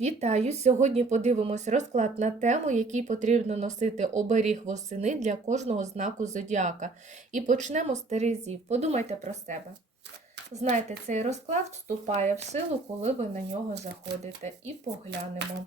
Вітаю! Сьогодні подивимось розклад на тему, який потрібно носити оберіг восени для кожного знаку зодіака. І почнемо з Терезів. Подумайте про себе. Знаєте, цей розклад вступає в силу, коли ви на нього заходите. І поглянемо.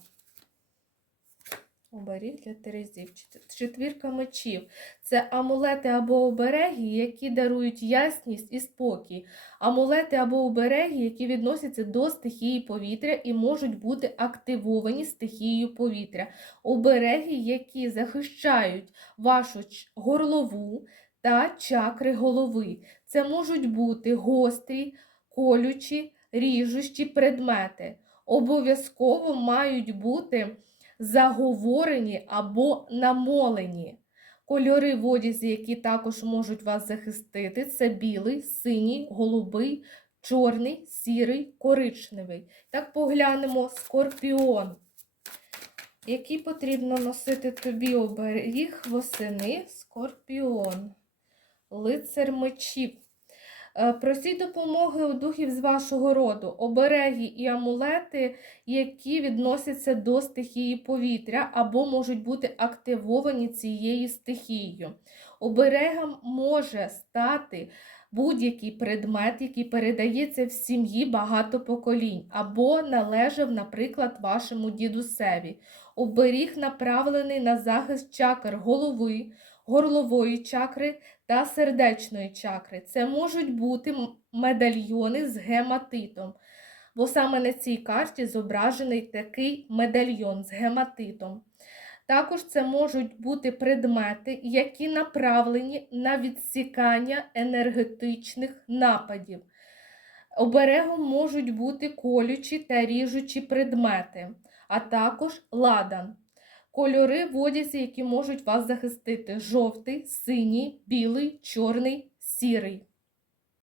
Оберіг для Терезів. Четвірка мечів. Це амулети або обереги, які дарують ясність і спокій. Амулети або обереги, які відносяться до стихії повітря і можуть бути активовані стихією повітря. Обереги, які захищають вашу горлову та чакри голови. Це можуть бути гострі, колючі, ріжущі предмети. Обов'язково мають бути заговорені або намолені. Кольори в одязі, які також можуть вас захистити, це білий, синій, голубий, чорний, сірий, коричневий. Так поглянемо скорпіон. Який потрібно носити тобі оберіг восени скорпіон. Лицар мечів. Е, Просіть допомоги у духів з вашого роду, обереги і амулети, які відносяться до стихії повітря або можуть бути активовані цією стихією. Оберегом може стати будь-який предмет, який передається в сім'ї багато поколінь, або належав, наприклад, вашому дідусеві. Оберіг направлений на захист чакр голови, горлової чакри та сердечної чакри. Це можуть бути медальйони з гематитом. Бо саме на цій карті зображений такий медальйон з гематитом. Також це можуть бути предмети, які направлені на відсікання енергетичних нападів. Оберегом можуть бути колючі та ріжучі предмети, а також ладан. Кольори в одязі, які можуть вас захистити: жовтий, синій, білий, чорний, сірий.